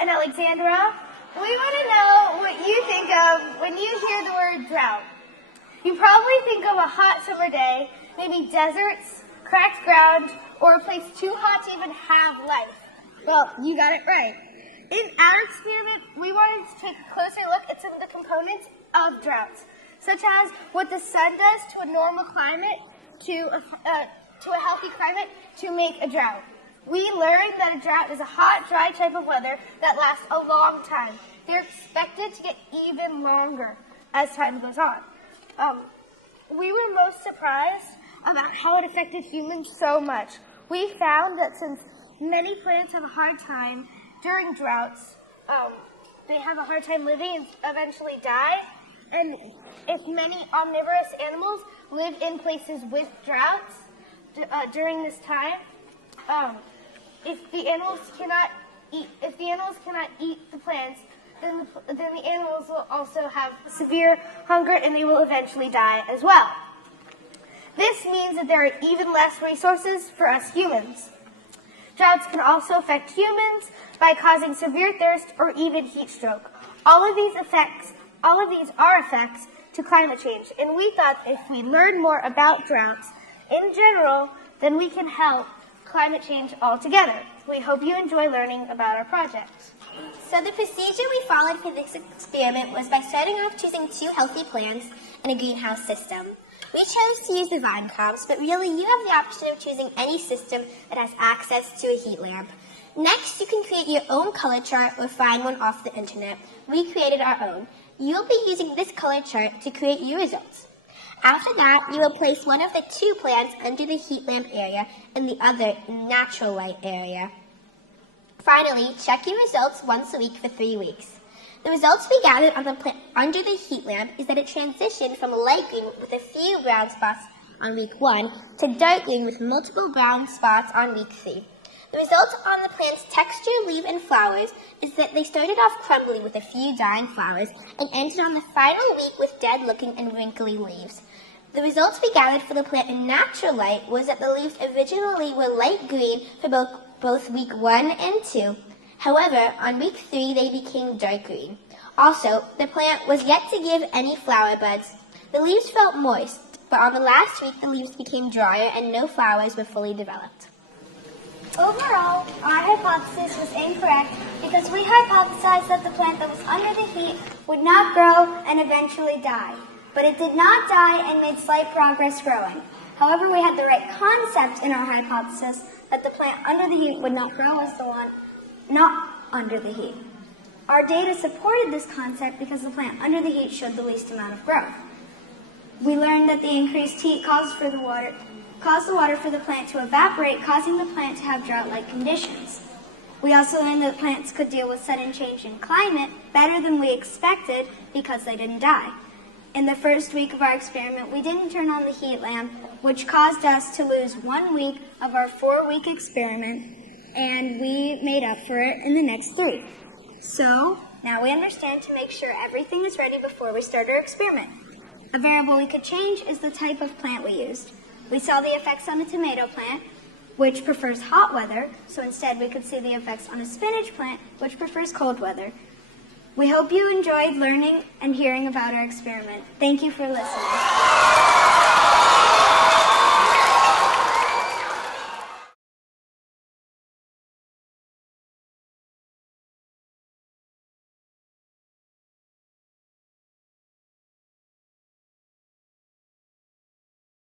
and Alexandra. We want to know what you think of when you hear the word drought. You probably think of a hot summer day, maybe deserts, cracked ground, or a place too hot to even have life. Well, you got it right. In our experiment, we wanted to take a closer look at some of the components of droughts, such as what the sun does to a normal climate, to a healthy climate, to make a drought. We learned that a drought is a hot, dry type of weather that lasts a long time. They're expected to get even longer as time goes on. We were most surprised about how it affected humans so much. We found that since many plants have a hard time during droughts, they have a hard time living and eventually die. And if many omnivorous animals live in places with droughts during this time, if the animals cannot eat the plants, then the animals will also have severe hunger and they will eventually die as well. This means that there are even less resources for us humans. Droughts can also affect humans by causing severe thirst or even heat stroke. All of these are effects to climate change, and we thought if we learn more about droughts in general, then we can help climate change altogether. We hope you enjoy learning about our project. So the procedure we followed for this experiment was by starting off choosing 2 healthy plants in a greenhouse system. We chose to use the vine crops, but really you have the option of choosing any system that has access to a heat lamp. Next, you can create your own color chart or find one off the internet. We created our own. You'll be using this color chart to create your results. After that, you will place one of the 2 plants under the heat lamp area and the other in natural light area. Finally, check your results once a week for 3 weeks. The results we gathered on the plant under the heat lamp is that it transitioned from light green with a few brown spots on week 1 to dark green with multiple brown spots on week 3. The results on the plant's texture, leaf, and flowers is that they started off crumbly with a few dying flowers and ended on the final week with dead-looking and wrinkly leaves. The results we gathered for the plant in natural light was that the leaves originally were light green for both week 1 and 2. However, on week 3, they became dark green. Also, the plant was yet to give any flower buds. The leaves felt moist, but on the last week, the leaves became drier and no flowers were fully developed. Overall, our hypothesis was incorrect because we hypothesized that the plant that was under the heat would not grow and eventually die. But it did not die and made slight progress growing. However, we had the right concept in our hypothesis that the plant under the heat would not grow as the one not under the heat. Our data supported this concept because the plant under the heat showed the least amount of growth. We learned that the increased heat caused the water for the plant to evaporate, causing the plant to have drought-like conditions. We also learned that plants could deal with sudden change in climate better than we expected because they didn't die. In the first week of our experiment, we didn't turn on the heat lamp, which caused us to lose 1 week of our 4-week experiment, and we made up for it in the next 3. So, now we understand to make sure everything is ready before we start our experiment. A variable we could change is the type of plant we used. We saw the effects on a tomato plant, which prefers hot weather, so instead we could see the effects on a spinach plant, which prefers cold weather. We hope you enjoyed learning and hearing about our experiment. Thank you for listening.